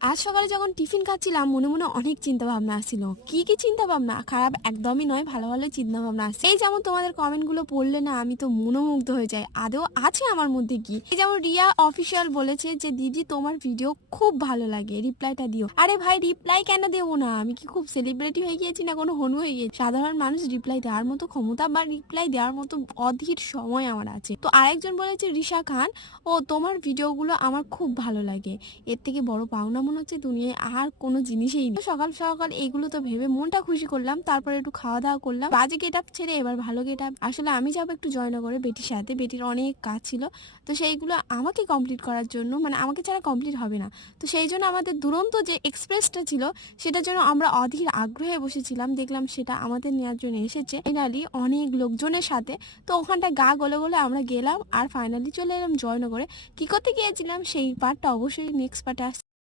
আজ সকালে যখন টিফিন খাচ্ছিলাম মনে মনে অনেক চিন্তা ভাবনা আসছিল। কি কি চিন্তা ভাবনা? খারাপ একদমই নয়, ভালো ভালো চিন্তা ভাবনা আসছে। এই যেমন তোমাদের কমেন্ট গুলো পড়লে না আমি তো মনোমুগ্ধ হয়ে যাই, আদৌ আছে আমার মধ্যে কি। এই যেমন রিয়া অফিসিয়াল বলেছে যে দিদি তোমার ভিডিও খুব ভালো লাগে, রিপ্লাইটা দিও। আরে ভাই রিপ্লাই কেন দেবো না? আমি কি খুব সেলিব্রিটি হয়ে গিয়েছি না কোনো হনু হয়ে গিয়েছি? সাধারণ মানুষ রিপ্লাই দেওয়ার মতো ক্ষমতা বা রিপ্লাই দেওয়ার মতো অধীর সময় আমার আছে। তো আরেকজন বলেছে রিশা খান, ও তোমার ভিডিওগুলো আমার খুব ভালো লাগে। এর থেকে বড় পাওনা মনে হচ্ছে দুনিয়ায় আর কোনো জিনিসই নেই। সকাল সকাল এইগুলো তো ভেবে মনটা খুশি করলাম, তারপরে একটু খাওয়া দাওয়া করলাম। বাজে গেট আপ ছেড়ে এবার ভালো গেট আপ। আসলে আমি যাবো একটু জয়নগরে বেটির সাথে, বেটির অনেক কাজ ছিল, তো সেইগুলো আমাকে কমপ্লিট করার জন্য, মানে আমাকে ছাড়া কমপ্লিট হবে না। তো সেই জন্য আমাদের দুরন্ত যে এক্সপ্রেসটা ছিল সেটার জন্য আমরা অধীর আগ্রহে বসেছিলাম, দেখলাম সেটা আমাদের নেওয়ার জন্য এসেছে ফাইনালি অনেক লোকজনের সাথে। তো ওখানটা গা গলে গলে আমরা গেলাম আর ফাইনালি চলে এলাম জয়নগরে। কি করতে গিয়েছিলাম সেই পার্টটা অবশ্যই নেক্সট পার্টে